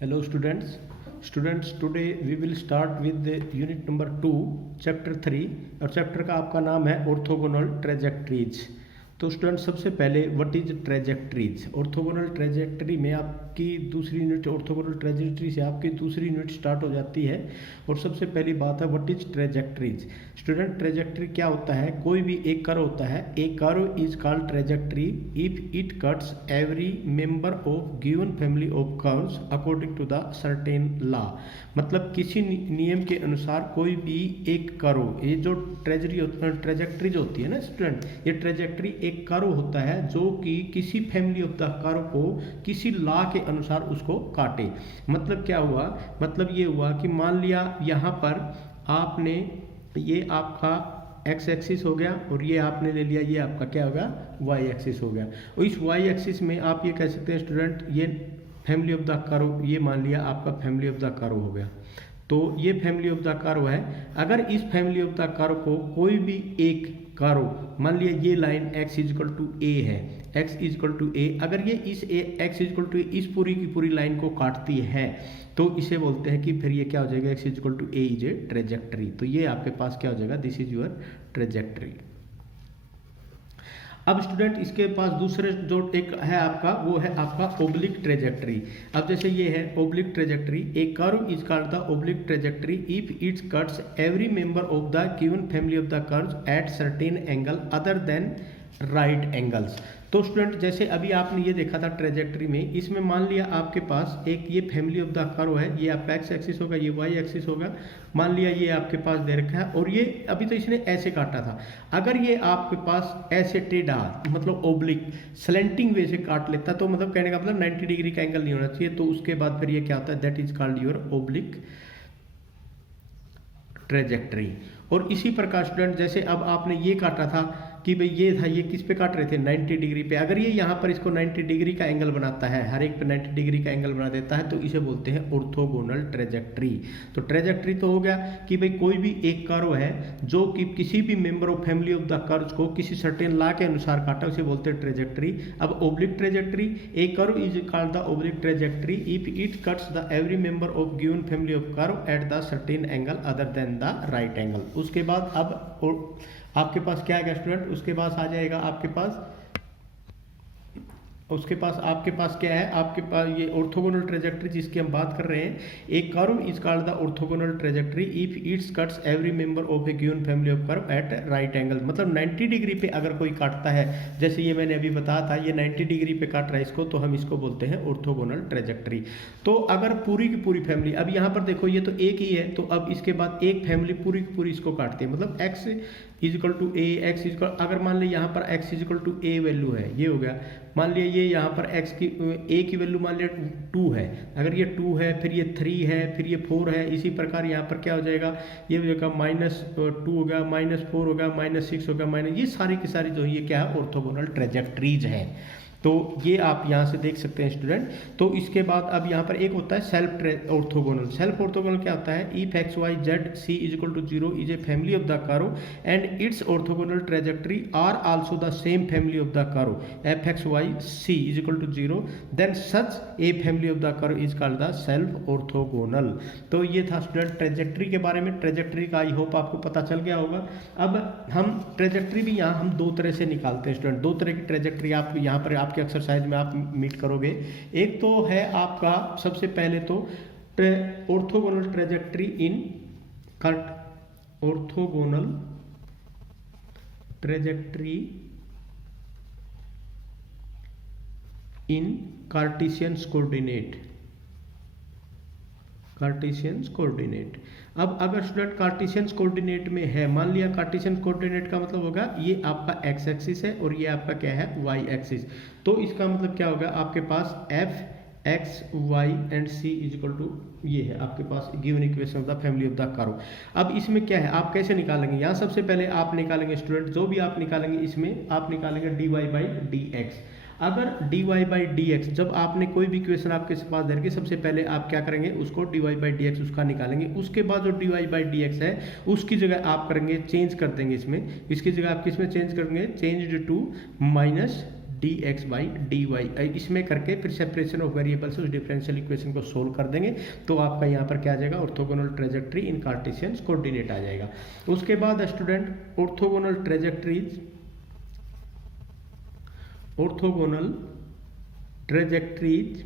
Hello students today we will start with the unit number 2 chapter 3 और chapter का आपका नाम है ऑर्थोगोनल ट्रेजेक्ट्रीज। तो स्टूडेंट सबसे पहले what is trajectories. Orthogonal trajectory में आपकी दूसरी यूनिट, ऑर्थोगोनल ट्रेजेक्ट्री से आपकी दूसरी यूनिट स्टार्ट हो जाती है। और सबसे पहली बात है what is trajectories. Student trajectory क्या होता है? कोई भी एक कर्व होता है, एक curve is called trajectory if it cuts every member of given family of curves according to the certain law. मतलब किसी नियम के अनुसार कोई भी एक कर्व, ये जो ट्रेजेक्ट्री जो होती है ना स्टूडेंट, ये ट्रेजेक्ट्री एक कर्व होता है जो कि किसी फैमिली ऑफ द कर्व को किसी लॉ के अनुसार उसको काटे। मतलब क्या हुआ? मतलब ये हुआ कि मान लिया यहाँ पर आपने, ये आपका एक्स एक्सिस हो गया और ये आपने ले लिया, ये आपका क्या होगा? वाई एक्सिस हो गया। और इस वाई एक्सिस में आप ये कह सकते हैं स्टूडेंट, ये फैमिली ऑफ द कर्व, ये मान लिया आपका फैमिली ऑफ द कर्व हो गया। तो ये फैमिली ऑफ द कर्व है। अगर इस फैमिली ऑफ द कर्व को कोई भी एक कर्व, मान लिया ये लाइन x इजकल टू ए है, x इजकल टू ए, अगर ये इस x इजकल टू इस पूरी की पूरी लाइन को काटती है तो इसे बोलते हैं कि फिर ये क्या हो जाएगा? x equal to A is A trajectory. तो ये आपके पास क्या हो जाएगा? This is your trajectory. अब स्टूडेंट इसके पास दूसरे जो एक है आपका, वो है आपका ओब्लिक ट्रेजेक्ट्री। अब जैसे ये है oblique trajectory, A curve is called the oblique trajectory if it's cuts every member of the given family of the curves at certain angle other than right angles. तो स्टूडेंट जैसे अभी आपने ये देखा था ट्रेजेक्ट्री में, इसमें मान लिया आपके पास एक ये फैमिली ऑफ द कर्व है, ये आपका एक्स एक्सिस होगा, ये वाई एक्सिस होगा, मान लिया ये आपके पास दे रखा है और ये अभी तो इसने ऐसे काटा था। अगर ये आपके पास ऐसे टेढ़ा, मतलब ओब्लिक स्लेंटिंग वे से काट लेता, तो मतलब कहने का मतलब 90 डिग्री का एंगल नहीं होना चाहिए। तो उसके बाद फिर ये क्या होता है? That is called your oblique trajectory. और इसी प्रकार स्टूडेंट जैसे अब आपने ये काटा था कि भाई ये था, ये किस पे काट रहे थे? 90 डिग्री पे। अगर ये यहाँ पर इसको 90 डिग्री का एंगल बनाता है, हर एक पे 90 डिग्री का एंगल बना देता है, तो इसे बोलते हैं ऑर्थोगोनल ट्रेजेक्ट्री। तो ट्रेजेक्ट्री तो हो गया कि भाई कोई भी एक कर्व है जो कि किसी भी member of family of the curves को किसी सर्टेन लॉ के अनुसार काटा, उसे बोलते हैं ट्रेजेक्ट्री। अब oblique trajectory, A curve is called the oblique trajectory if it cuts the every member of given family of curve at the certain angle other than the right angle. उसके बाद अब आपके पास क्या है स्टूडेंट? उसके पास आ जाएगा आपके पास क्या है? आपके पास ये ऑर्थोगोनल ट्रेजेक्ट्री जिसकी हम बात कर रहे हैं, एक curve is called the orthogonal trajectory if it's cuts every member of A given family of curve at right angle. मतलब 90 डिग्री पे अगर कोई काटता है, जैसे ये मैंने अभी बताया था, ये 90 डिग्री पे काट रहा है इसको, तो हम इसको बोलते हैं ऑर्थोगोनल ट्रेजेक्ट्री। तो अगर पूरी की पूरी फैमिली, अब यहाँ पर देखो ये तो एक ही है, तो अब इसके बाद एक फैमिली पूरी की पूरी इसको काटती है, मतलब X equal to A, X equal, अगर मान लिया यहाँ पर x equal to A value है, ये हो गया। मान लिया ये यहाँ पर x की a की वैल्यू मान लिया 2 है, अगर ये 2 है, फिर ये 3 है, फिर ये 4 है, इसी प्रकार यहाँ पर क्या हो जाएगा? ये हो जाएगा -2 हो गया, -4 हो गया, -6 हो गया, ये सारी की सारी जो ये क्या है? ऑर्थोगोनल ट्रेजेक्ट्रीज है। तो ये आप यहाँ से देख सकते हैं स्टूडेंट। तो इसके बाद अब यहाँ पर एक होता है सेल्फ ऑर्थोगोनल। सेल्फ ऑर्थोगोनल क्या होता है? If X Y Z C is equal to 0 is a family of the curve and its orthogonal trajectory are also the same family of the curve F X Y C is equal to 0 then such a family of the curve is called the self orthogonal. तो ये था student trajectory के बारे में। Trajectory का I hope आपको पता चल गया होगा। अब हम ट्रेजेक्ट्री भी यहाँ हम दो तरह से निकालते हैं स्टूडेंट। दो तरह की ट्रेजेक्ट्री आप यहाँ पर आपके एक्सरसाइज में आप मीट करोगे। एक तो है आपका सबसे पहले तो ऑर्थोगोनल ट्रेजेक्ट्री इन कट, ऑर्थोगोनल ट्रेजेक्ट्री इन कार्टेशियन कोऑर्डिनेट, कार्टेशियन कोऑर्डिनेट। अब अगर स्टूडेंट कार्टेशियन कोऑर्डिनेट में है, मान लिया कार्टेशियन कोऑर्डिनेट का मतलब होगा ये आपका एक्स एक्सिस है और ये आपका क्या है? Y axis. तो इसका मतलब क्या होगा? आपके पास F X Y and C is equal to, ये है आपके पास given equation of the family of the curve. अब इसमें क्या है? आप कैसे निकालेंगे? यहाँ सबसे पहले आप निकालेंगे स्टूडेंट, जो भी आप निकालेंगे इसमें आप निकालेंगे dy बाई डी एक्स। अगर dy बाई डी एक्स, जब आपने कोई भी इक्वेशन आपके पास दे रखी, सबसे पहले आप क्या करेंगे? उसको dy बाई डी एक्स उसका निकालेंगे। उसके बाद जो dy बाई डी एक्स है उसकी जगह आप करेंगे चेंज कर देंगे इसमें, इसकी जगह आप किसमें चेंज करेंगे? Change to minus D x by D Y, इसमें करके फिर सेपरेशन ऑफ वेरिएबल से उस डिफरेंशियल इक्वेशन को सोल्व कर देंगे तो आपका यहाँ पर क्या आ जाएगा, ऑर्थोगोनल ट्रेजेक्ट्री इन कार्टेशियन कोऑर्डिनेट आ जाएगा। उसके बाद student orthogonal trajectories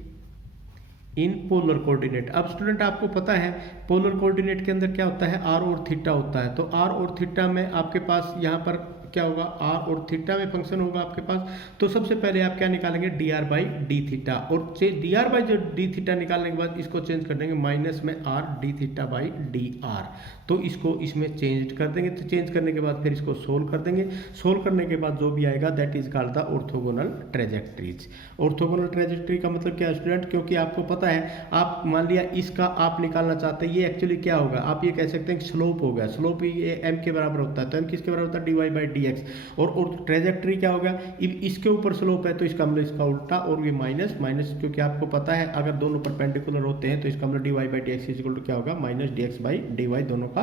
in polar coordinate. अब स्टूडेंट आपको पता है पोलर कोऑर्डिनेट के अंदर क्या होता है, आर और थीटा होता है। तो आर और थीटा में आपके पास यहाँ पर क्या होगा, आर और थीटा में फंक्शन होगा आपके पास। तो सबसे पहले आप क्या निकालेंगे, D R by D theta, और डी आर बाई जो डी थीटा निकालने के बाद इसको चेंज कर देंगे माइनस में are D theta by D are, तो इसको इसमें चेंज कर देंगे। तो चेंज करने के बाद फिर इसको सोल्व कर देंगे। सोल्व करने के बाद जो भी आएगा that is called the orthogonal trajectories. Orthogonal trajectory का मतलब क्या है स्टूडेंट, क्योंकि आपको पता है आप मान लिया इसका आप निकालना चाहते हैं, ये एक्चुअली क्या होगा, आप ये कह सकते हैं कि स्लोप हो गया। स्लोप ये एम के बराबर होता है, तो एम किसके बराबर होता है, D Y by D x. और ट्रेजेक्ट्री क्या हो गया, इसके ऊपर स्लोप है तो इसका मतलब इसका उल्टा, और ये माइनस माइनस, क्योंकि आपको पता है अगर दोनों परपेंडिकुलर होते हैं तो इसका मतलब D Y by D x equal to क्या होगा, minus D x by D Y, दोनों का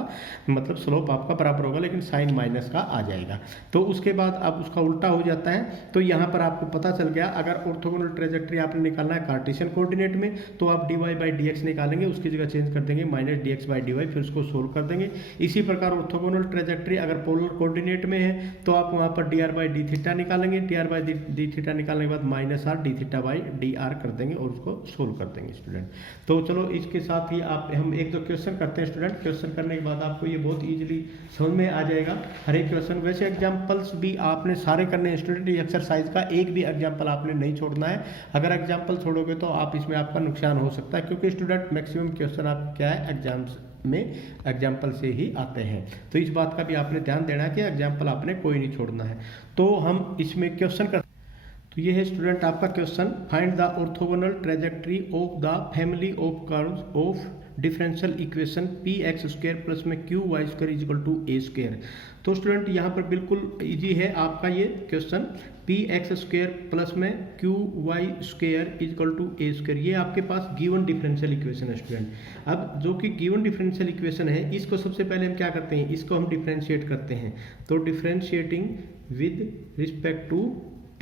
मतलब स्लोप आपका बराबर होगा लेकिन साइन माइनस का आ जाएगा। तो उसके बाद अब उसका उल्टा हो जाता है। तो यहाँ पर आपको पता चल गया अगर ऑर्थोगोनल ट्रेजेक्ट्री आपने निकालना है कार्टेशियन कोऑर्डिनेट में तो आप D Y by D x निकालेंगे, उसकी जगह चेंज कर देंगे minus D x by D Y, फिर उसको सोल्व कर देंगे। इसी प्रकार ऑर्थोगोनल ट्रेजेक्ट्री अगर पोलर कोऑर्डिनेट में है तो आप वहाँ पर D R by D theta निकालेंगे, D R by D theta निकालने के बाद minus R D theta by D R कर देंगे और उसको सोल्व कर देंगे स्टूडेंट। तो चलो इसके साथ ही आप हम एक दो क्वेश्चन करते हैं स्टूडेंट। क्वेश्चन करने के बाद आपको ये बहुत ईजिली समझ में आ जाएगा हर एक क्वेश्चन। वैसे एग्जाम्पल्स भी आपने सारे करने हैं स्टूडेंट, ये एक्सरसाइज का एक भी एग्जाम्पल आपने नहीं छोड़ना है। अगर एग्जाम्पल छोड़ोगे तो आप इसमें आपका नुकसान हो सकता है, क्योंकि स्टूडेंट मैक्सिमम क्वेश्चन आप क्या है एग्जाम्स में एग्जाम्पल से ही आते हैं। तो इस बात का भी आपने ध्यान देना है कि एग्जाम्पल आपने कोई नहीं छोड़ना है। तो हम इसमें क्वेश्चन कर, तो ये है स्टूडेंट आपका question, find the orthogonal trajectory of the family of curves of differential equation P X square plus में Q Y square is equal to A square. तो स्टूडेंट यहाँ पर बिल्कुल इजी है आपका ये question, P X square plus में Q Y square is equal to A square, ये आपके पास गिवन डिफरेंशियल इक्वेशन है स्टूडेंट। अब जो कि गिवन डिफरेंशियल इक्वेशन है इसको सबसे पहले हम क्या करते हैं, इसको हम डिफरेंशिएट करते हैं। तो differentiating with respect to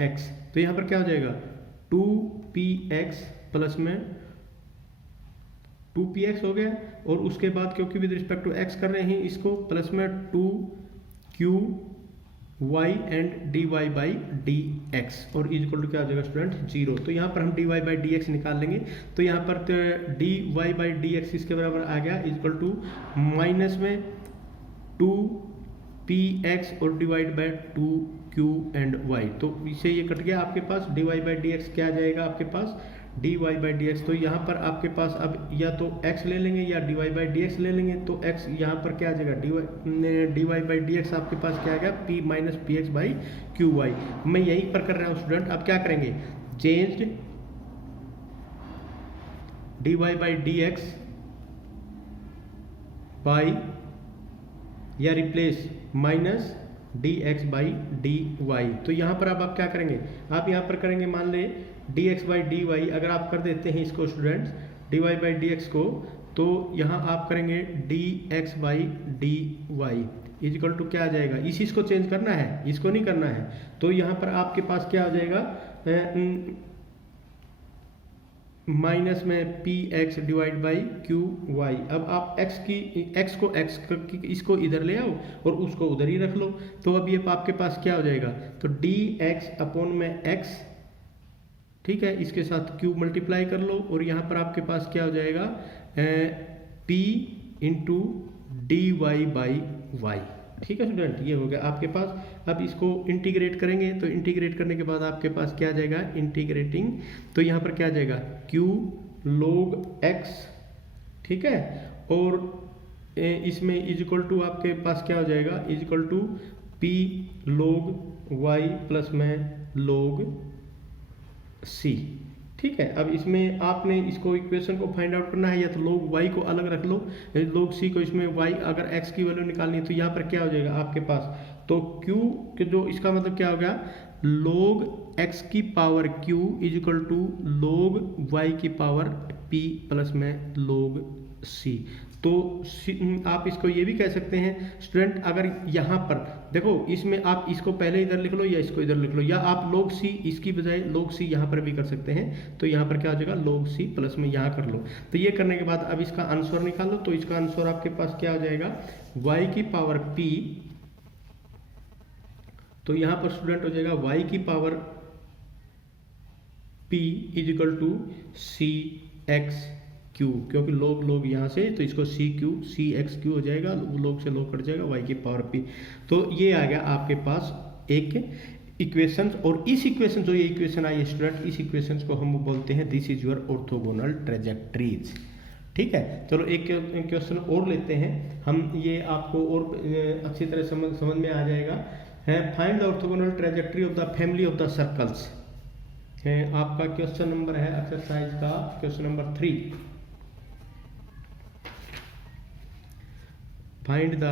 X, तो यहाँ पर क्या हो जाएगा 2px प्लस में 2px हो गया, और उसके बाद क्योंकि विद रिस्पेक्ट टू x कर रहे हैं इसको प्लस में 2q y and dy by dx, और इज इक्वल टू क्या हो जाएगा स्टूडेंट 0। तो यहाँ पर हम dy बाई dx निकाल लेंगे। तो यहाँ पर dy बाई dx इसके बराबर आ गया इज इक्वल टू माइनस में 2px और divide by 2q and y। तो इसे ये कट गया, आपके पास dy बाई dx क्या आ जाएगा आपके पास dy बाई dx। तो यहाँ पर आपके पास अब या तो x ले लेंगे या dy बाई dx ले लेंगे। तो x यहाँ पर क्या आ जाएगा dy बाई dx आपके पास क्या आ गया p minus P X by Q Y. मैं यहीं पर कर रहा हूँ स्टूडेंट। अब क्या करेंगे, changed dy by dx by या replace minus dx by dy। तो यहाँ पर अब आप क्या करेंगे, आप यहाँ पर करेंगे मान ले dx बाई dy, अगर आप कर देते हैं इसको स्टूडेंट्स dy बाई dx को, तो यहाँ आप करेंगे dx by dy is equal to क्या आ जाएगा, इसी इसको चेंज करना है, इसको नहीं करना है। तो यहाँ पर आपके पास क्या आ जाएगा माइनस में P X divide by Q Y. अब आप x को इसको इधर ले आओ और उसको उधर ही रख लो। तो अब ये आपके पास क्या हो जाएगा, तो dx अपॉन में x, ठीक है, इसके साथ q मल्टीप्लाई कर लो, और यहाँ पर आपके पास क्या हो जाएगा p into D Y by Y. ठीक है स्टूडेंट, ये हो गया आपके पास। अब इसको इंटीग्रेट करेंगे, तो इंटीग्रेट करने के बाद आपके पास क्या आ जाएगा इंटीग्रेटिंग, तो यहाँ पर क्या आ जाएगा q log x, ठीक है, और इसमें इज इक्वल टू आपके पास क्या हो जाएगा is equal to p log y plus में log c। ठीक है, अब इसमें आपने इसको इक्वेशन को फाइंड आउट करना है, या तो log y को अलग रख लो, log c को, इसमें y अगर x की वैल्यू निकालनी है तो यहाँ पर क्या हो जाएगा आपके पास तो q के जो इसका मतलब क्या हो गया, log x की power q is equal to log y की पावर p प्लस में log c। तो आप इसको ये भी कह सकते हैं स्टूडेंट, अगर यहाँ पर देखो इसमें आप इसको पहले इधर लिख लो या इसको इधर लिख लो, या आप log c इसकी बजाय log c यहाँ पर भी कर सकते हैं। तो यहाँ पर क्या हो जाएगा, log c प्लस में यहाँ कर लो। तो ये करने के बाद अब इसका आंसर निकालो। तो इसका आंसर आपके पास क्या हो जाएगा, y की पावर p, तो यहाँ पर स्टूडेंट हो जाएगा y की power p is equal to C X Q, क्योंकि लोग लोग यहाँ से, तो इसको सी एक्स क्यू हो जाएगा, लोग से लोग कट जाएगा, y की पावर p। तो ये आ गया आपके पास एक इक्वेशन। और इस इक्वेशन, जो ये इक्वेशन आई है स्टूडेंट, इस इक्वेशन को हम बोलते हैं this is your orthogonal trajectories. ठीक है, चलो एक क्वेश्चन और लेते हैं हम, ये आपको और अच्छी तरह समझ में आ जाएगा। Find the orthogonal trajectory of the family of the circles है आपका क्वेश्चन नंबर है एक्सरसाइज का question number 3। Find the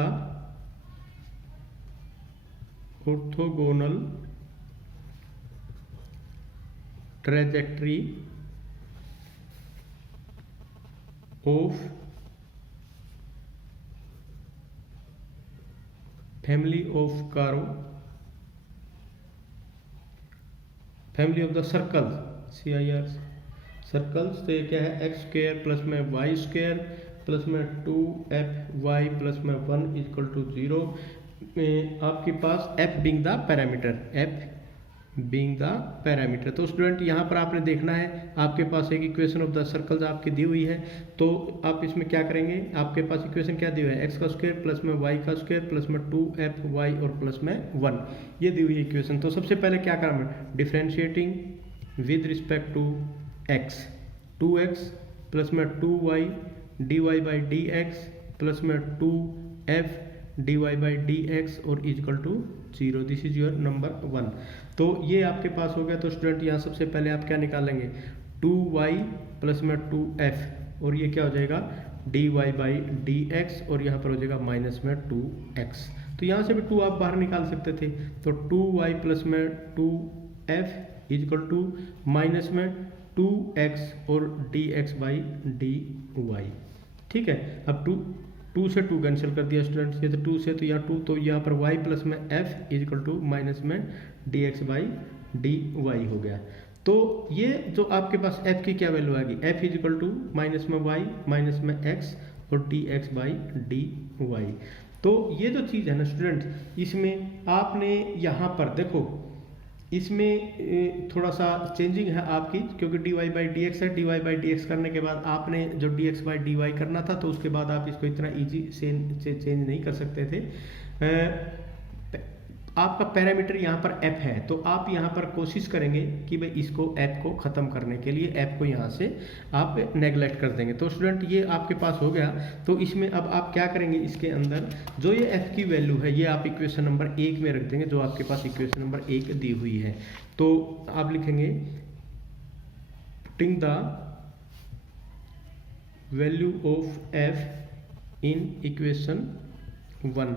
orthogonal trajectory of family of curve, family of the circle CIR circles. तो ये क्या है, एक्स स्क्वायर प्लस में Y square plus में 2FY प्लस में 1 इक्वल टू 0। आपके पास f being the parameter, f being the parameter. तो student यहाँ पर आपने देखना है, आपके पास एक इक्वेशन ऑफ द सर्कल्स आपकी दी हुई है। तो आप इसमें क्या करेंगे, आपके पास इक्वेशन क्या दी हुई है, एक्स का स्क्वायर प्लस में वाई का स्क्वायर प्लस में 2FY और प्लस में 1, ये दी हुई है इक्वेशन। तो सबसे पहले क्या करना है, differentiating with respect to x, 2x plus में 2y dy by dx plus में 2f dy बाई dx और equal to 0। This is your number 1। तो ये आपके पास हो गया। तो स्टूडेंट यहाँ सबसे पहले आप क्या निकालेंगे, 2y प्लस में 2f और ये क्या हो जाएगा, dy बाई dx और यहाँ पर हो जाएगा माइनस में 2x। तो यहाँ से भी 2 आप बाहर निकाल सकते थे। तो 2y प्लस में 2f इक्वल टू माइनस में 2x और dx बाई dy। ठीक है, अब 2 से 2 कैंसिल कर दिया स्टूडेंट्स, ये तो 2 से, तो यहाँ 2, तो यहाँ पर y प्लस में f इक्वल टू माइनस में dx बाई dy हो गया। तो ये जो आपके पास f की क्या वैल्यू आएगी, f इक्वल टू माइनस में y माइनस में x और dx बाई dy। तो ये जो चीज़ है ना स्टूडेंट, इसमें आपने यहाँ पर देखो, इसमें थोड़ा सा चेंजिंग है आपकी, क्योंकि dy बाई dx है। dy बाई dx करने के बाद आपने जो dx बाई dy करना था, तो उसके बाद आप इसको इतना इजी से चेंज नहीं कर सकते थे। आपका पैरामीटर यहाँ पर f है, तो आप यहाँ पर कोशिश करेंगे कि भाई इसको f को ख़त्म करने के लिए f को यहाँ से आप नेगलेक्ट कर देंगे। तो स्टूडेंट ये आपके पास हो गया। तो इसमें अब आप क्या करेंगे, इसके अंदर जो ये f की वैल्यू है ये आप इक्वेशन नंबर 1 में रख देंगे, जो आपके पास इक्वेशन नंबर 1 दी हुई है। तो आप लिखेंगे putting the value of f in equation 1।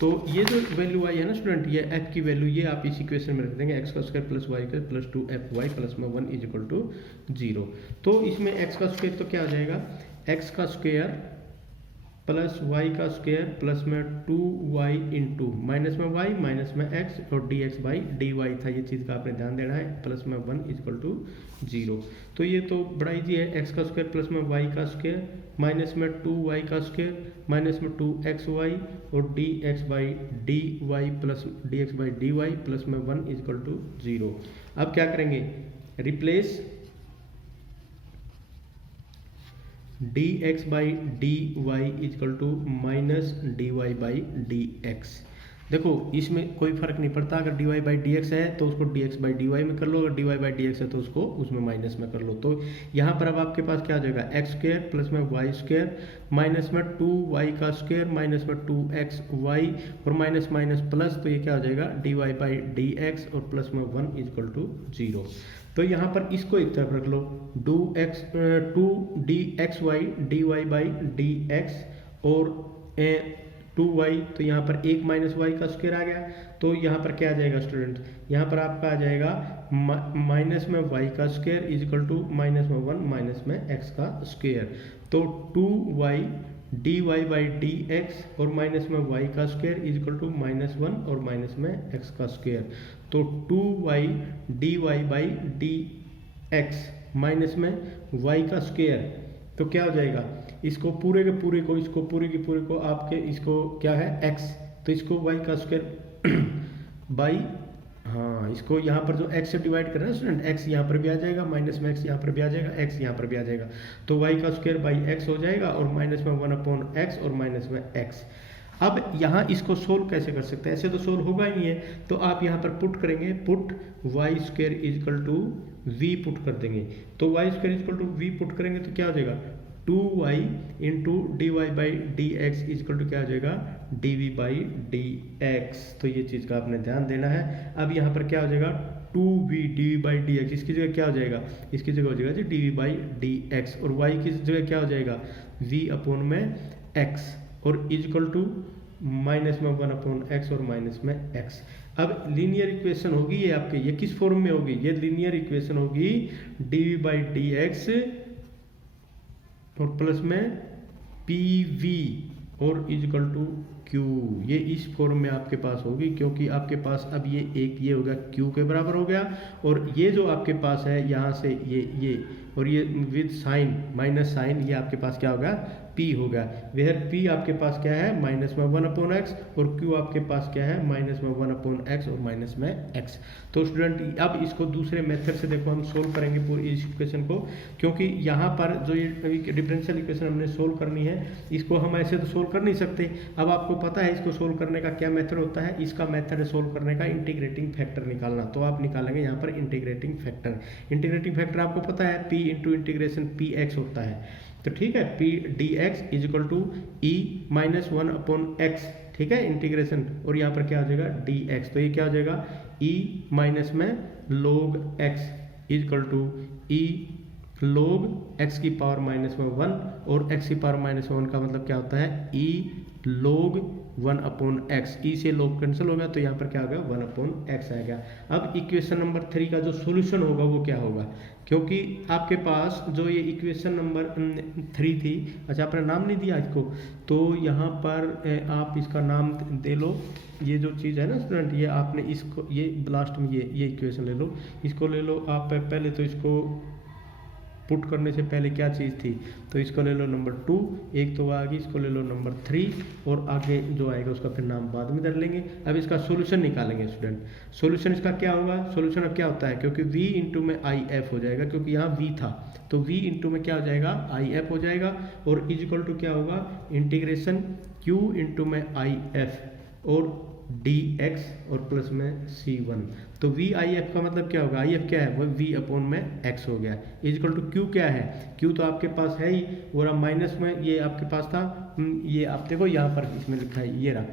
तो ये जो वैल्यू आई है ना स्टूडेंट, ये f की वैल्यू ये आप इस इक्वेशन में रख देंगे, x का स्क्वायर प्लस y का प्लस 2FY प्लस में 1 इज इक्वल टू 0। तो इसमें x का स्क्वायर तो क्या आ जाएगा, x का स्क्वायर प्लस y का स्क्वायर प्लस में 2y इंटू माइनस में y माइनस में x और dx बाई dy था। ये चीज़ का आपने ध्यान देना है, प्लस में 1 इक्वल टू 0। तो ये तो बड़ा इजी है, x का स्क्वायर प्लस में y का स्क्वायर माइनस में 2y का स्क्वायर माइनस में 2xy और dx by dy plus dx by dy plus में 1 इक्वल टू 0। अब क्या करेंगे, replace dx by dy equal to minus dy by dx। देखो इसमें कोई फर्क नहीं पड़ता, अगर dy बाई dx है तो उसको dx बाई dy में कर लो, अगर dy बाई dx है तो उसको उसमें माइनस में कर लो। तो यहाँ पर अब आपके पास क्या आ जाएगा, एक्स स्क्वायर प्लस में वाई स्क्वायर माइनस में 2y का स्क्वायर माइनस में 2xy और माइनस माइनस प्लस, तो ये क्या हो जाएगा dy बाई dx और प्लस में 1 इक्वल टू 0। तो यहाँ पर इसको एक तरफ रख लो, 2dxy dy बाई dx और 2y, तो यहाँ पर 1 माइनस वाई का स्क्वायर आ गया। तो यहाँ पर क्या आ जाएगा स्टूडेंट, यहाँ पर आपका आ जाएगा माइनस में y का square is equal to minus में 1 माइनस में x का स्क्वायर। तो 2y dy by D x और माइनस में y का square is equal to minus 1 और माइनस में x का स्क्वायर। तो 2y dy by D x minus में y का स्क्वायर, तो क्या हो जाएगा, इसको पूरे के पूरे को, इसको पूरे के पूरे को आपके, इसको क्या है x, तो इसको y का स्क्वायर बाई, हाँ इसको यहाँ पर जो x से डिवाइड कर रहे हैं स्टूडेंट, x यहाँ पर भी आ जाएगा, माइनस में x यहाँ पर भी आ जाएगा, x यहाँ पर भी आ जाएगा, तो y का स्क्वायर बाई x हो जाएगा और माइनस में 1/x और माइनस में x। अब यहाँ इसको सोल्व कैसे कर सकते हैं, ऐसे तो सोल्व होगा ही नहीं है, तो आप यहाँ पर पुट करेंगे, put y square is equal to v put कर देंगे। तो y square is equal to v put करेंगे तो क्या हो जाएगा, 2y into D Y by D x is equal to क्या हो जाएगा, d v by D x. तो ये चीज़ का आपने ध्यान देना है। अब यहाँ पर क्या हो जाएगा, 2v d v by D x, इसकी जगह क्या हो जाएगा, इसकी जगह हो जाएगा जी d v by D x, और y की जगह क्या हो जाएगा, v अपॉन में x और इज इक्वल टू माइनस में 1/x और माइनस में x। अब लीनियर इक्वेशन होगी ये आपके, ये किस फॉर्म में होगी, ये लीनियर इक्वेशन होगी d v by D x और प्लस में पी वी और इज इक्वल टू क्यू, ये इस फॉर्म में आपके पास होगी, क्योंकि आपके पास अब ये एक ये हो गया क्यू के बराबर हो गया, और ये जो आपके पास है यहाँ से ये और ये विद साइन माइनस साइन, ये आपके पास क्या होगा, P हो गया। वेयर P आपके पास क्या है, माइनस में 1/x और Q आपके पास क्या है, माइनस में 1/x और माइनस में x। तो स्टूडेंट अब इसको दूसरे मेथड से देखो हम सोल्व करेंगे पूरी इस इक्वेशन को, क्योंकि यहाँ पर जो ये डिफरेंशियल इक्वेशन हमने सोल्व करनी है, इसको हम ऐसे तो सोल्व कर नहीं सकते। अब आपको पता है इसको सोल्व करने का क्या मेथड होता है, इसका मेथड है सोल्व करने का इंटीग्रेटिंग फैक्टर निकालना। तो आप निकालेंगे यहाँ पर इंटीग्रेटिंग फैक्टर। इंटीग्रेटिंग फैक्टर आपको पता है P into integration p x होता है, तो ठीक है, P d x is equal to e minus 1/x, ठीक है इंटीग्रेशन, और यहाँ पर क्या हो जाएगा डी एक्स, तो ये क्या हो जाएगा e माइनस में log x is equal to e log x की पावर माइनस में 1, और x की पावर माइनस में 1 का मतलब क्या होता है, e log 1/x, ई से log कैंसिल हो गया, तो यहाँ पर क्या हो गया 1/x आ गया। अब इक्वेशन नंबर 3 का जो सोल्यूशन होगा वो क्या होगा, क्योंकि आपके पास जो ये इक्वेशन नंबर 3 थी, अच्छा आपने नाम नहीं दिया इसको, तो यहाँ पर आप इसका नाम दे लो, ये जो चीज़ है ना स्टूडेंट, ये आपने इसको, ये लास्ट में ये इक्वेशन ले लो, इसको ले लो आप, पहले तो इसको पुट करने से पहले क्या चीज़ थी, तो इसको ले लो नंबर 2, एक तो आ गई, इसको ले लो नंबर 3, और आगे जो आएगा उसका फिर नाम बाद में कर लेंगे। अब इसका सॉल्यूशन निकालेंगे स्टूडेंट। सॉल्यूशन इसका क्या होगा, सॉल्यूशन अब क्या होता है, क्योंकि v इंटू में आई एफ हो जाएगा, क्योंकि यहाँ v था, तो v इंटू में क्या हो जाएगा आई एफ हो जाएगा, और इज इक्वल टू क्या होगा इंटीग्रेशन q इंटू में आई एफ और डी एक्स और प्लस में c1। तो वी आई एफ का मतलब क्या होगा, आई एफ क्या है, वो v अपॉन में x हो गया, इजिकल टू q क्या है, q तो आपके पास है ही, और अब माइनस में ये आपके पास था, ये आप देखो यहाँ पर इसमें लिखा है, ये रहा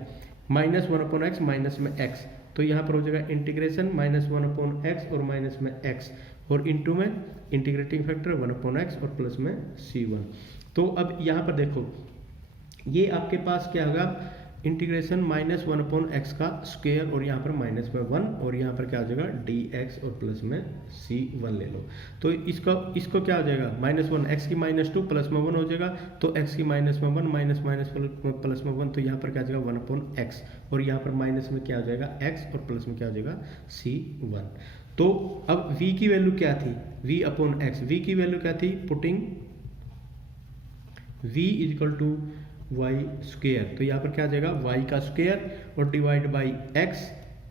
माइनस 1/x माइनस में x, तो यहाँ पर हो जाएगा इंटीग्रेशन माइनस 1/x और माइनस में x, और इंटू में इंटीग्रेटिंग फैक्टर 1/x और प्लस में c1। तो अब यहाँ पर देखो ये आपके पास क्या होगा, इंटीग्रेशन माइनस 1/x का स्क्वायर, और यहाँ पर माइनस में 1, और यहाँ पर क्या हो जाएगा dx और प्लस में c1 ले लो। तो इसको क्या हो जाएगा -1 x की -2 प्लस में 1 हो जाएगा, तो x की -1 माइनस प्लस में 1, तो यहाँ पर क्या हो जाएगा 1/x, और यहाँ पर माइनस में क्या हो जाएगा x और प्लस में क्या हो जाएगा c1। तो अब v की वैल्यू क्या थी, v/x, v की वैल्यू क्या थी, putting v is equal to y square, तो यहाँ पर क्या आ जाएगा y का स्क्वेयर और divide by x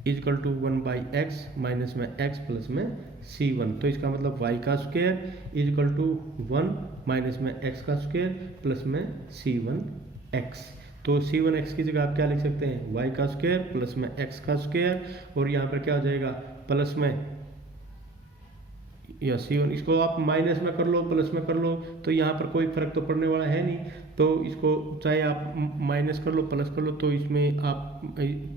is equal to 1/x minus में x प्लस में c1। तो इसका मतलब y का square is equal to 1 minus में x का स्क्वेयर प्लस में c1x। तो c1x की जगह आप क्या लिख सकते हैं, y का स्क्वेयर प्लस में x का स्क्वेयर, और यहाँ पर क्या हो जाएगा प्लस में या c1, इसको आप माइनस में कर लो प्लस में कर लो, तो यहाँ पर कोई फर्क तो पड़ने वाला है नहीं, तो इसको चाहे आप माइनस कर लो प्लस कर लो, तो इसमें आप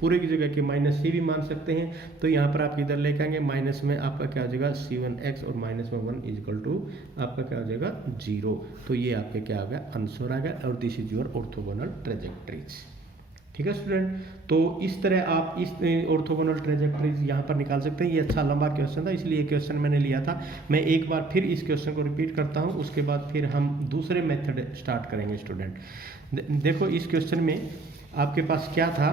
पूरे की जगह के माइनस c भी मान सकते हैं। तो यहाँ पर आप इधर लेके आएंगे, माइनस में आपका क्या हो जाएगा c1x और माइनस में 1 इज इक्वल टू आपका क्या हो जाएगा 0। तो ये आपके क्या आ गया आंसर आ गया, और this is your orthogonal trajectories. ठीक है स्टूडेंट, तो इस तरह आप इस ऑर्थोगोनल ट्रेजेक्टरीज यहाँ पर निकाल सकते हैं। ये अच्छा लंबा क्वेश्चन था, इसलिए ये क्वेश्चन मैंने लिया था। मैं एक बार फिर इस क्वेश्चन को रिपीट करता हूँ, उसके बाद फिर हम दूसरे मेथड स्टार्ट करेंगे स्टूडेंट। देखो इस क्वेश्चन में आपके पास क्या था,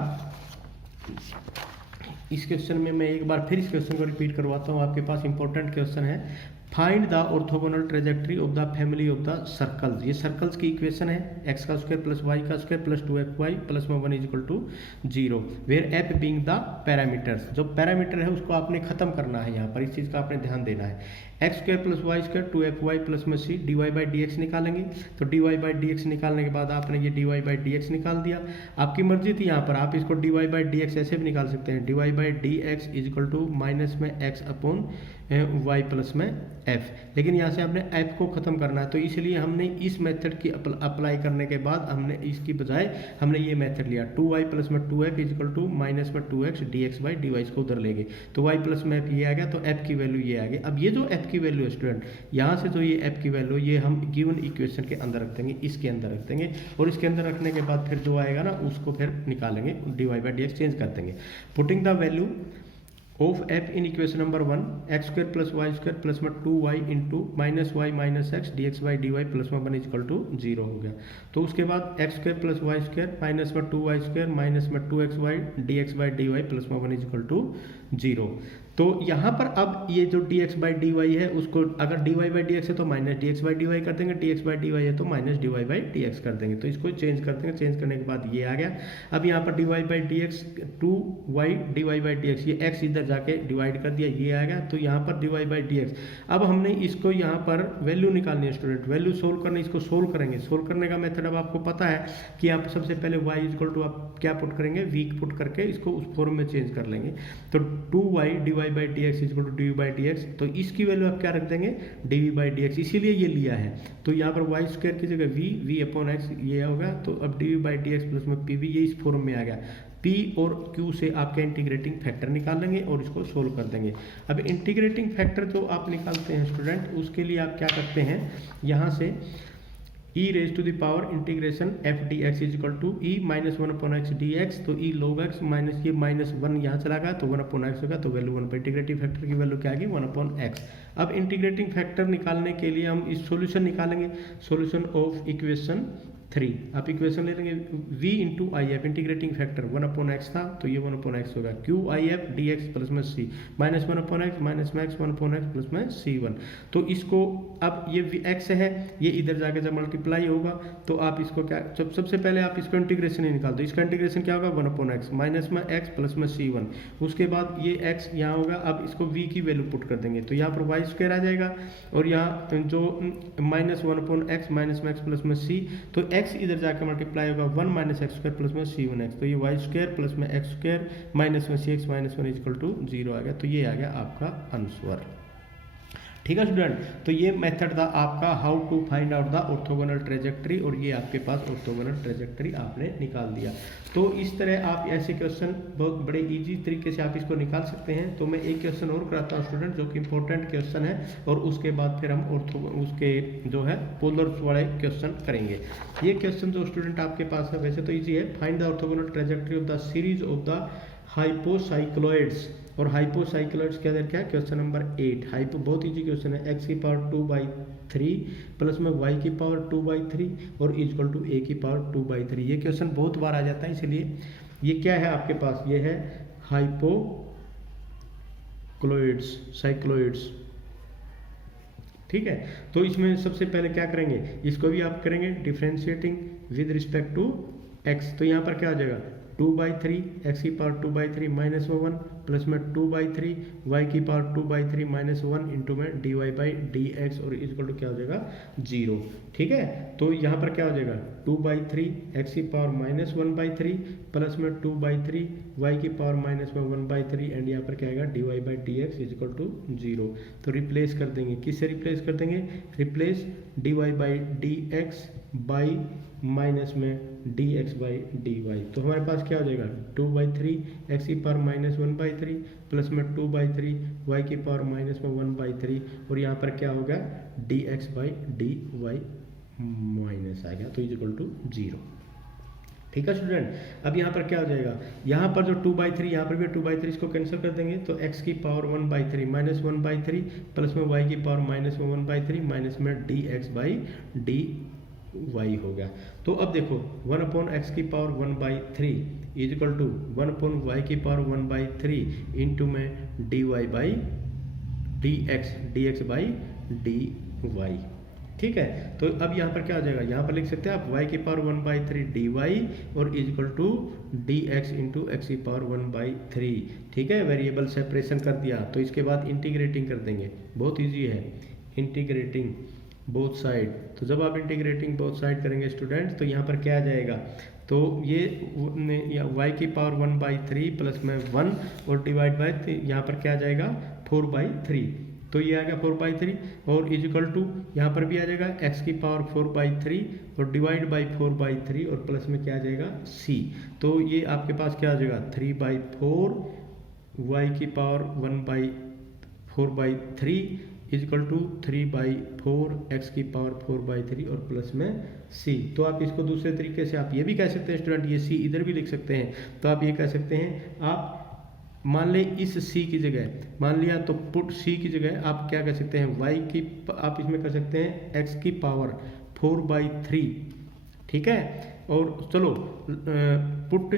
इस क्वेश्चन में मैं एक बार फिर इस क्वेश्चन को रिपीट करवाता हूँ। आपके पास इंपॉर्टेंट क्वेश्चन है, find the orthogonal trajectory of the family of the circles. ये सर्कल्स की इक्वेशन है, एक्स का स्क्वायर प्लस वाई का स्क्वायर प्लस 2fy प्लस में 1 is equal to 0, where f being the parameters. जो पैरामीटर है उसको आपने खत्म करना है, यहाँ पर इस चीज़ का आपने ध्यान देना है। X square plus y square 2fy plus में c dy by D x निकालेंगे। तो dy बाई डी एक्स निकालने के बाद आपने ये dy बाई डी एक्स निकाल दिया। आपकी मर्जी थी, यहाँ पर आप इसको dy बाई डी एक्स ऐसे भी निकाल सकते हैं, dy by D x is equal to minus में x अपॉन y प्लस में f, लेकिन यहाँ से आपने f को ख़त्म करना है, तो इसलिए हमने इस मेथड की अप्लाई करने के बाद हमने इसकी बजाय हमने ये मेथड लिया, 2y प्लस में 2f is equal to minus में 2x dx by D Y, इसको उधर लेंगे तो y प्लस में f ये आ गया, तो f की वैल्यू ये आ गई। अब ये जो f की वैल्यू है स्टूडेंट, यहाँ से जो ये f की वैल्यू ये हम गिवन इक्वेशन के अंदर रख देंगे, इसके अंदर रख देंगे, और इसके अंदर रखने के बाद फिर जो आएगा ना उसको फिर निकालेंगे, dy by D x change कर देंगे। Putting the value of f in equation number 1, x square plus y square plus में 2y into minus y minus x d x by D y plus में 1 equal to 0 हो गया। तो उसके बाद x square plus y square minus में 2y square minus में 2xy d x by D y plus में 1 इक्वल टू 0। तो यहाँ पर अब ये जो dx बाई डी वाई है उसको अगर dy बाई डी एक्स है तो minus dx by D y कर देंगे, dx बाई डी वाई है तो minus dy by D x कर देंगे, तो इसको चेंज कर देंगे। चेंज करने के बाद ये आ गया। अब यहाँ पर dy by D x 2y dy by D x, ये x इधर जाके डिवाइड कर दिया, ये आ गया। तो यहाँ पर dy बाई डी एक्स, अब हमने इसको यहाँ पर वैल्यू निकालनी है स्टूडेंट, वैल्यू सोल्व करनी, इसको सोल्व करेंगे। सोल्व करने का मेथड अब आपको पता है कि आप सबसे पहले y इक्वल टू आप क्या पुट करेंगे, v पुट करके इसको उस फॉर्म में चेंज कर लेंगे। तो 2y dy by D x equal to d by D x, तो इसकी वैल्यू आप क्या रख देंगे, डी बाई डी एक्स, इसीलिए ये लिया है। तो यहाँ पर वाई स्क्वायर की जगह v अपॉन एक्स ये होगा, तो अब D by D x plus में पी वी, ये इस फॉर्म में आ गया। p और q से आपका इंटीग्रेटिंग फैक्टर निकाल लेंगे और इसको सोल्व कर देंगे। अब इंटीग्रेटिंग फैक्टर जो आप निकालते हैं स्टूडेंट, उसके लिए आप क्या करते हैं, यहाँ से e raise to the power integration f d x is equal to e minus 1 upon x d x, तो e log x माइनस ये माइनस 1 यहाँ चला गया तो 1 अपॉन एक्स होगा, तो वैल्यू 1 पर इंटीग्रेटिंग फैक्टर की वैल्यू क्या आ गई, 1 अपॉन एक्स। अब इंटीग्रेटिंग फैक्टर निकालने के लिए हम इस सॉल्यूशन निकालेंगे, सॉल्यूशन ऑफ इक्वेशन 3। आप इक्वेशन ले लेंगे v into I F, integrating factor 1 upon x था तो ये 1 अपॉन एक्स होगा, Q I F D x plus में सी माइनस 1 अपॉन एक्स माइनस में एक्स 1 अपॉन एक्स प्लस में सी 1। तो इसको अब ये एक्स है, ये इधर जाके जब मल्टीप्लाई होगा तो आप इसको क्या, सबसे पहले आप इसको इंटीग्रेशन ही निकाल दो। इसका इंटीग्रेशन क्या होगा, 1 अपॉन एक्स माइनस में एक्स प्लस में सी 1, उसके बाद ये एक्स यहाँ होगा। अब इसको v की वैल्यू पुट कर देंगे, तो यहाँ पर वाई स्क्वायर आ जाएगा, और यहाँ जो माइनस 1 अपॉन एक्स माइनस में एक्स प्लस में सी, तो एक्स इधर जाकर मल्टीप्लाई होगा 1 माइनस एक्स स्क्वायर प्लस में सी 1 एक्स, तो ये वाई स्क्वायर प्लस में एक्स स्क्वायर माइनस में सी एक्स माइनस 1 इक्वल टू 0 आ गया। तो ये आ गया आपका आंसर। ठीक है स्टूडेंट, तो ये मेथड था आपका how to find out the orthogonal trajectory, और ये आपके पास ऑर्थोगोनल ट्रेजेक्टरी आपने निकाल दिया। तो इस तरह आप ऐसे क्वेश्चन बहुत बड़े इजी तरीके से आप इसको निकाल सकते हैं। तो मैं एक क्वेश्चन और कराता हूँ स्टूडेंट, जो कि इंपॉर्टेंट क्वेश्चन है, और उसके बाद फिर हम उसके जो है पोलर्स वाले क्वेश्चन करेंगे। ये क्वेश्चन जो स्टूडेंट आपके पास है वैसे तो ईजी है, find the orthogonal trajectory of the series of the hypocycloids, और हाइपोसाइक्लॉइड्स क्या है, क्वेश्चन नंबर 8। हाइपो बहुत इजी क्वेश्चन है, x की पावर 2/3 प्लस में y की पावर 2/3 और इक्वल टू a की पावर 2/3। ये क्वेश्चन बहुत बार आ जाता है, इसलिए ये क्या है आपके पास, ये है हाइपोक्लोइड्स साइक्लॉइड्स। ठीक है, तो इसमें सबसे पहले क्या करेंगे, इसको भी आप करेंगे differentiating with respect to x, तो यहाँ पर क्या आ जाएगा 2/3 x की पावर 2/3 माइनस में 1 प्लस में 2/3 y की पावर 2/3 माइनस 1 इंटू में dy बाई डी एक्स, और इक्वल टू क्या हो जाएगा 0। ठीक है, तो यहाँ पर क्या हो जाएगा 2/3 x की पावर माइनस 1/3 प्लस में 2/3 y की पावर माइनस में 1/3, एंड यहाँ पर क्या आएगा dy by D x equal to 0। तो रिप्लेस कर देंगे, किससे रिप्लेस कर देंगे, replace dy by D x by minus में dx बाई डी वाई, तो हमारे पास क्या हो जाएगा 2/3 x की पावर माइनस 1/3 प्लस में 2/3 y की पावर माइनस में 1/3, और यहाँ पर क्या होगा dx by D Y minus आ गया, तो इज इक्वल टू 0। ठीक है स्टूडेंट। अब यहाँ पर क्या हो जाएगा, यहाँ पर जो 2/3, यहाँ पर भी 2/3, इसको कैंसिल कर देंगे तो x की पावर 1/3 माइनस 1/3 प्लस में y की पावर माइनस में 1/3 माइनस में dx/dy हो गया। तो अब देखो 1/x की power 1/3 is equal to 1/y की पावर 1/3 इंटू में dx/dy। ठीक है, तो अब यहाँ पर क्या हो जाएगा, यहाँ पर लिख सकते हैं आप y की पावर 1/3 dy और is equal to dx into x की पावर 1/3। ठीक है, वेरिएबल सेपरेशन कर दिया, तो इसके बाद इंटीग्रेटिंग कर देंगे, बहुत इजी है, इंटीग्रेटिंग बोथ साइड। तो जब आप इंटीग्रेटिंग बोथ साइड करेंगे स्टूडेंट, तो यहाँ पर क्या आ जाएगा, तो ये y की पावर 1/3 प्लस में 1 और डिवाइड बाय, यहाँ पर क्या आ जाएगा 4/3, तो ये आ गया 4/3 और इज इक्वल टू यहाँ पर भी आ जाएगा x की पावर 4/3 और डिवाइड बाई 4/3 और प्लस में क्या आ जाएगा c। तो ये आपके पास क्या आ जाएगा 3/4 y की power 1/4/3 is equal to 3/4 x की पावर 4/3 और प्लस में c। तो आप इसको दूसरे तरीके से आप ये भी कह सकते हैं स्टूडेंट, ये c इधर भी लिख सकते हैं, तो आप ये कह सकते हैं, आप मान ले इस c की जगह, मान लिया तो पुट c की जगह आप क्या कर सकते हैं y की, आप इसमें कर सकते हैं x की पावर 4/3। ठीक है, और चलो put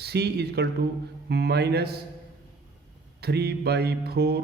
c is equal to minus 3/4,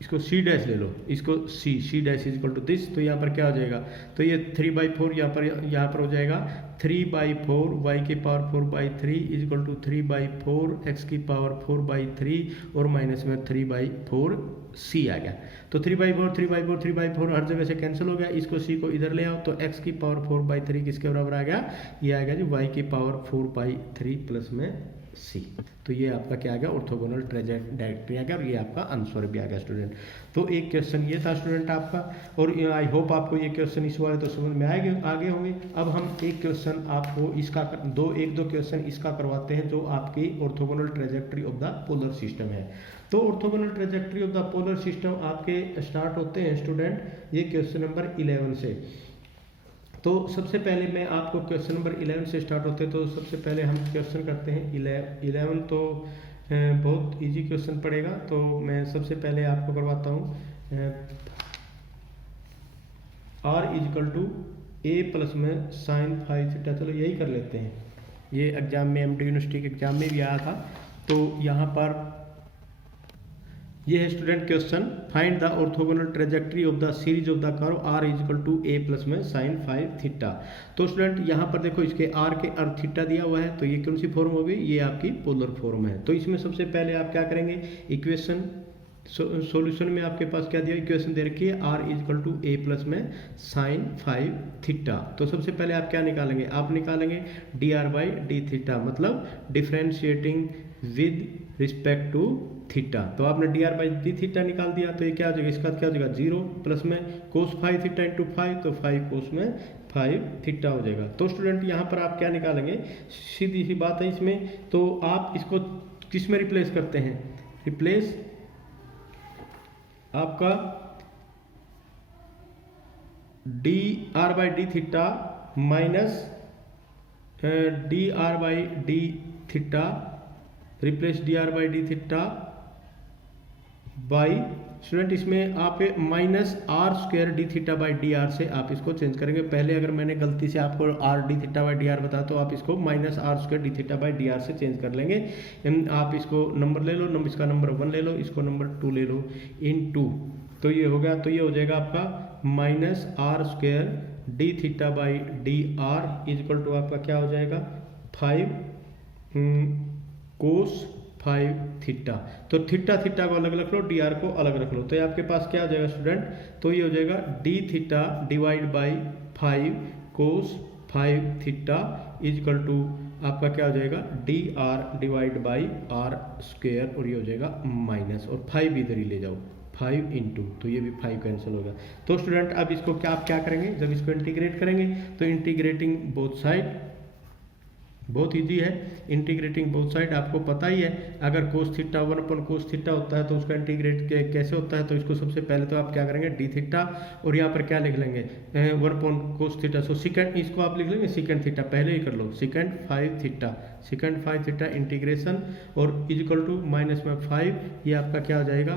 इसको c डैश ले लो, इसको c dash is equal to this, तो यहाँ पर क्या हो जाएगा, तो ये 3/4 यहाँ पर हो जाएगा 3/4 y की power 4/3 is equal to 3/4 x की पावर 4/3 और माइनस में 3/4 c आ गया। तो 3/4 हर जगह से कैंसिल हो गया, इसको c को इधर ले आओ, तो x की पावर 4/3 किसके बराबर आ गया, ये आ गया जी y की पावर 4/3 प्लस में c। तो ये आपका क्या आ गया, ऑर्थोगोनल ट्रायंगल आ गया, और ये आपका आंसर भी आ गया स्टूडेंट। तो एक क्वेश्चन ये था स्टूडेंट आपका, और आई होप आपको ये क्वेश्चन इस वाले तो समझ में आगे होंगे। अब हम एक क्वेश्चन आपको इसका एक दो क्वेश्चन इसका करवाते हैं, जो आपकी orthogonal trajectory of the polar system है। तो orthogonal trajectory of the polar system आपके स्टार्ट होते हैं स्टूडेंट ये क्वेश्चन नंबर 11 से। तो सबसे पहले मैं आपको क्वेश्चन नंबर 11 से स्टार्ट होते हैं, तो सबसे पहले हम क्वेश्चन करते हैं 11। तो बहुत इजी क्वेश्चन पड़ेगा, तो मैं सबसे पहले आपको करवाता हूँ r is equal to a plus में साइन फाइव थीटा। चलो यही कर लेते हैं, ये एग्जाम में MD यूनिवर्सिटी के एग्जाम में भी आया था। तो यहाँ पर ये है student question, find the orthogonal trajectory of the series of the curve r is equal to a plus में साइन 5 थीटा। तो स्टूडेंट यहाँ पर देखो इसके r के अर्थ थीटा दिया हुआ है, तो ये कौन सी फॉर्म हो गई, ये आपकी पोलर फॉर्म है। तो इसमें सबसे पहले आप क्या करेंगे, इक्वेशन सॉल्यूशन में आपके पास क्या दिया, इक्वेशन दे रखी है r is equal to a plus में साइन 5 थीटा। तो सबसे पहले आप क्या निकालेंगे, आप निकालेंगे dr/d थीटा, मतलब differentiating with respect to theta. तो आपने dr/d थीटा निकाल दिया, तो ये क्या हो जाएगा, इसका क्या हो जाएगा 0 प्लस में कोस 5 थीटा इंटू 5, तो 5 कोस में 5 थीटा हो जाएगा। तो स्टूडेंट यहाँ पर आप क्या निकालेंगे, सीधी सी बात है इसमें, तो आप इसको किस में रिप्लेस करते हैं, रिप्लेस आपका dr/d theta minus dr/d theta, replace dr/d theta by, student इसमें आप minus r² d theta by dr से आप इसको चेंज करेंगे। पहले अगर मैंने गलती से आपको r d theta by dr बताया, तो आप इसको minus r² d theta by dr से चेंज कर लेंगे। आप इसको नंबर ले लो, इसका नंबर 1 ले लो, इसको नंबर 2 ले लो, इन 2, तो ये हो गया। तो ये हो जाएगा आपका minus r² d theta by dr is equal to आपका क्या हो जाएगा 5 कोस 5 थीटा। तो थीटा को अलग रख लो, dr को अलग रख लो, तो ये आपके पास क्या हो जाएगा स्टूडेंट, तो ये हो जाएगा d theta divide by 5 cos 5 theta is equal to आपका क्या हो जाएगा dr डिवाइड बाई r², और ये हो जाएगा माइनस, और 5 इधर ही ले जाओ, 5 इंटू, तो ये भी 5 कैंसिल होगा। तो स्टूडेंट अब इसको क्या आप क्या करेंगे, जब इसको इंटीग्रेट करेंगे, तो इंटीग्रेटिंग बोथ साइड बहुत इजी है, इंटीग्रेटिंग बोथ साइड आपको पता ही है। अगर कोस थीटा 1/कोस थीटा होता है तो उसका इंटीग्रेट कैसे होता है, तो इसको सबसे पहले तो आप क्या करेंगे डी थीटा, और यहाँ पर क्या लिख लेंगे 1/कोस थीटा, सो सेकंड, इसको आप लिख लेंगे सेकंड थीटा, पहले ही कर लो second 5 theta, second 5 theta integration, और इजिकल टू माइनस में 5, ये आपका क्या हो जाएगा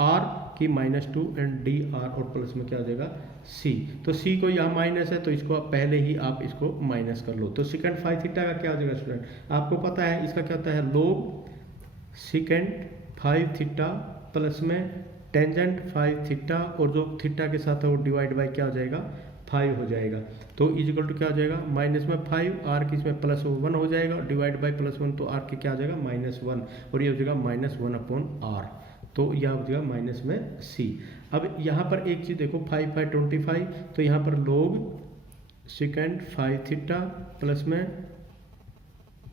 आर की -2 एंड डी आर, और प्लस में क्या हो जाएगा सी। तो सी को यहाँ माइनस है तो इसको आप पहले ही आप इसको माइनस कर लो। तो सेकंड 5 थीटा का क्या हो जाएगा स्टूडेंट, आपको पता है इसका क्या होता है log सेकंड 5 थीटा प्लस में टेंजेंट 5 थीटा, और जो थीटा के साथ है वो डिवाइड बाई क्या हो जाएगा 5 हो जाएगा। तो इजिकल टू क्या हो जाएगा माइनस में 5, आर की इसमें +1 हो जाएगा, डिवाइड बाई +1, तो आर के क्या हो जाएगा -1, और ये हो जाएगा -1/r, तो यह हो जाएगा माइनस में सी। अब यहाँ पर एक चीज़ देखो 5 5 25, तो यहाँ पर log सेकंड 5 थीटा प्लस में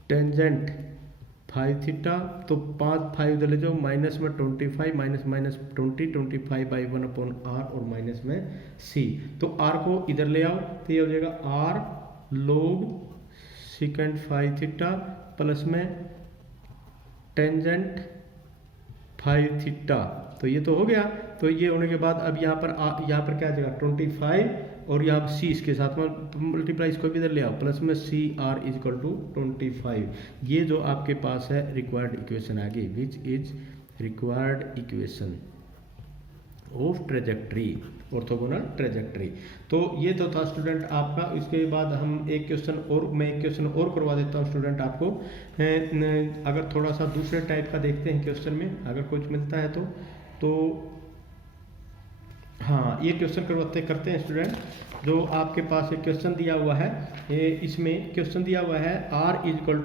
टेंजेंट 5 थीटा, तो 5 इधर ले जाओ, माइनस में 25 -20 25/1/r, और माइनस में सी। तो r को इधर ले आओ तो ये हो जाएगा r log second 5 theta plus में टेंजेंट 5 थीटा, तो ये तो हो गया। तो ये होने के बाद अब यहाँ पर क्या आ जाएगा 25, और यहाँ सी इसके साथ में मल्टीप्लाई, इसको भी इधर ले आओ, प्लस में सी आर इजिकल टू 25। ये जो आपके पास है रिक्वायर्ड इक्वेशन आ गई, which is required equation of trajectory, orthogonal trajectory. तो ये तो था स्टूडेंट आपका। इसके बाद हम एक क्वेश्चन और, मैं एक क्वेश्चन और करवा देता हूँ स्टूडेंट आपको, अगर थोड़ा सा दूसरे टाइप का देखते हैं क्वेश्चन में, अगर कुछ मिलता है तो हाँ ये क्वेश्चन करते हैं स्टूडेंट। जो आपके पास एक क्वेश्चन दिया हुआ है, इसमें क्वेश्चन दिया हुआ है r is equal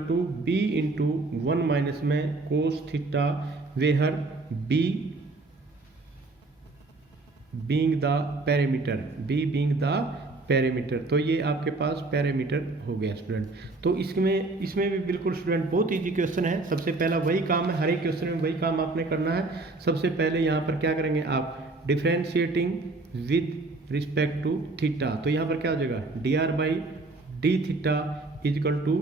to b into 1 minus में cos theta where b being the parameter, तो ये आपके पास पैरामीटर हो गया स्टूडेंट। तो इसमें भी बिल्कुल स्टूडेंट बहुत इजी क्वेश्चन है। सबसे पहला वही काम है, हर एक क्वेश्चन में वही काम आपने करना है। सबसे पहले यहाँ पर क्या करेंगे आप, differentiating with respect to theta, तो यहाँ पर क्या हो जाएगा dr/d theta is equal to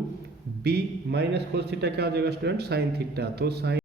b minus cos theta क्या हो जाएगा स्टूडेंट साइन थीटा, तो साइन